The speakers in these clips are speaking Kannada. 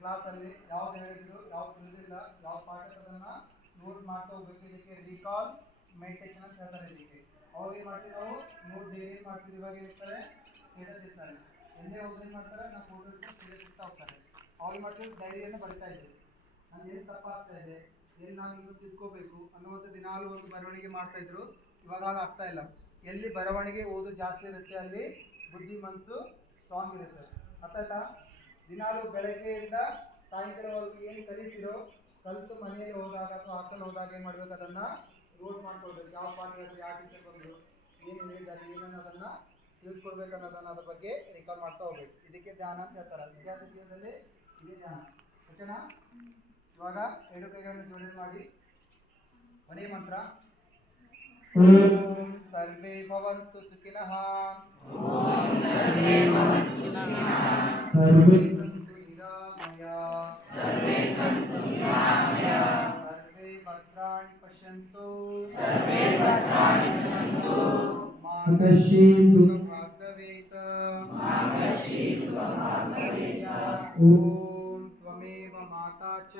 ಕ್ಲಾಸಲ್ಲಿ ಯಾವ್ದು ಹೇಳಿದ್ರು, ಯಾವ್ದು ತಿಳಿದಿಲ್ಲ, ಯಾವ ಪಾಠದನ್ನ ನೋಟ್ ಮಾಡ್ತಾ ಹೋಗ್ಬೇಕು. ಇದಕ್ಕೆ ರಿಕಾಲ್ ಮೆಡಿಟೇಷನ್ ಅಂತ ಹೇಳ್ತಾರೆ. ಇದಕ್ಕೆ ಅವಾಗ ಏನು ಮಾಡ್ತೀವಿ ನಾವು, ನೋಟ್ ಡೈರಿ ಮಾಡ್ತೀವಿ. ಇವಾಗ ಇರ್ತಾರೆ ಸ್ಟೇಟಸ್ ಇರ್ತಾರೆ, ಎಲ್ಲೇ ಹೋಗಿ ಮಾಡ್ತಾರೆ, ನಾವು ಫೋಟೋ ಇಟ್ಟು ಸ್ಟೇಟಸ್ ಇರ್ತಾ ಹೋಗ್ತಾರೆ. ಅವಾಗ ಮಾಡ್ತೀವಿ ಡೈರಿಯನ್ನು ಬರಿತಾ ಇದ್ದೀವಿ. ನಾನು ಏನು ತಪ್ಪಾಗ್ತಾ ಇದೆ, ಏನು ನಾನು ಇನ್ನೂ ತಿದ್ಕೋಬೇಕು ಅನ್ನುವಂಥ ದಿನಾಲು ಒಂದು ಬರವಣಿಗೆ ಮಾಡ್ತಾ ಇದ್ರು. ಇವಾಗ ಹಾಗೆ ಆಗ್ತಾ ಇಲ್ಲ. ಎಲ್ಲಿ ಬರವಣಿಗೆ ಓದು ಜಾಸ್ತಿ ಇರುತ್ತೆ ಅಲ್ಲಿ ಬುದ್ಧಿ ಮನಸ್ಸು ಸ್ಟ್ರಾಂಗ್ ಇರುತ್ತೆ. ಅರ್ಥಾಯ್ತಾ? ದಿನಾಲು ಬೆಳಗ್ಗೆಯಿಂದ ಸಾಯಂಕಾಲವರೆಗೂ ಏನು ಕಲಿತೀರೋ ಕಲಿತು ಮನೆಯಲ್ಲಿ ಹೋದಾಗ ಅಥವಾ ಹಾಸ್ಟೆಲ್ ಹೋದಾಗ ಏನು ಮಾಡಬೇಕು, ಅದನ್ನು ನೋಟ್ ಮಾಡ್ಕೊಳ್ಬೇಕು. ಯಾವ ಪಾಠ ಯಾವ ಟೀಚರ್ ಬಂದರು, ಏನು ಹೇಳಿದ್ದಾರೆ, ಏನನ್ನು ಅದನ್ನು ತಿಳಿಸ್ಕೊಡ್ಬೇಕು ಅನ್ನೋದನ್ನು ಅದ್ರ ಬಗ್ಗೆ ರಿಕಾಲ್ ಮಾಡ್ತಾ ಹೋಗ್ಬೇಕು. ಇದಕ್ಕೆ ಧ್ಯಾನ ಅಂತ ಹೇಳ್ತಾರೆ. ವಿದ್ಯಾರ್ಥಿ ಜೀವನದಲ್ಲಿ ಇದೇ ಧ್ಯಾನ. ಓಕೆನಾ? ಇವಾಗ ಎರಡು ಕೈಗಳನ್ನು ಜೋಡಣೆ ಮಾಡಿ ಕೊನೆಯ ಮಂತ್ರ ಓಂ ಸರ್ವೇ ಭವಂತು ಸುಖಿನಃ ಸರ್ವೇ ಸಂತು ನಿರಾಮಯಾಃ ಸರ್ವೇ ಭದ್ರಾಣಿ ಪಶ್ಯಂತು ಮಾ ಕಶ್ಚಿತ್ ದುಃಖಭಾಗ್ ಭವೇತ್. ಓಂ ತ್ವಮೇವ ಮಾತಾ ಚ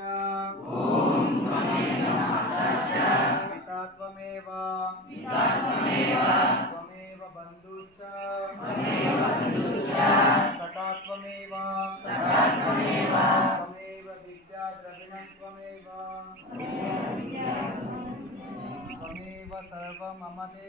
पिता त्वमेव त्वमेव बन्धु च सखा त्वमेव विद्या द्रविणं त्वमेव सर्वं मम देव।